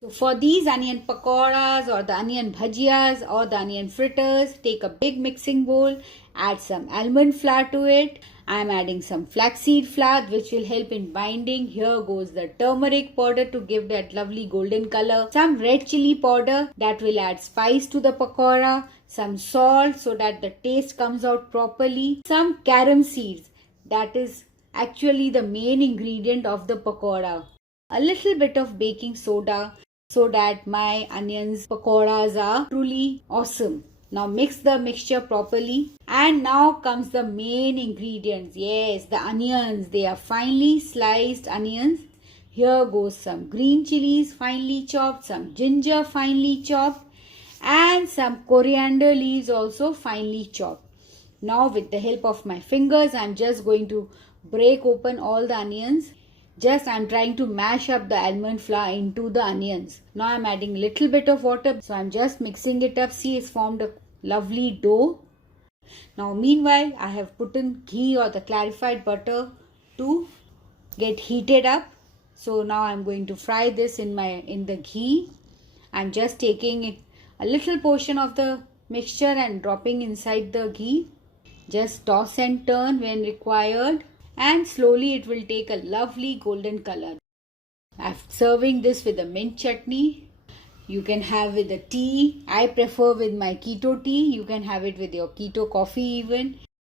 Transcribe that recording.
So for these onion pakoras or the onion bhajiyas or the onion fritters, take a big mixing bowl, add some almond flour to it. I am adding some flaxseed flour which will help in binding. Here goes the turmeric powder to give that lovely golden color. Some red chili powder that will add spice to the pakora. Some salt so that the taste comes out properly. Some carom seeds, that is actually the main ingredient of the pakora. A little bit of baking soda so that my onions pakoras are truly awesome. Now mix the mixture properly, and now comes the main ingredients. Yes, the onions. They are finely sliced onions. Here goes some green chilies finely chopped, some ginger finely chopped, and some coriander leaves also finely chopped. Now with the help of my fingers, I'm just going to break open all the onions. Just I'm trying to mash up the almond flour into the onions. Now I'm adding little bit of water. So I'm just mixing it up. See, it's formed a lovely dough. Now meanwhile, I have put in ghee or the clarified butter to get heated up. So now I'm going to fry this in the ghee. I'm just taking a little portion of the mixture and dropping inside the ghee. Just toss and turn when required, and slowly it will take a lovely golden color. I'm serving this with a mint chutney. You can have with a tea. I prefer with my keto tea. You can have it with your keto coffee even.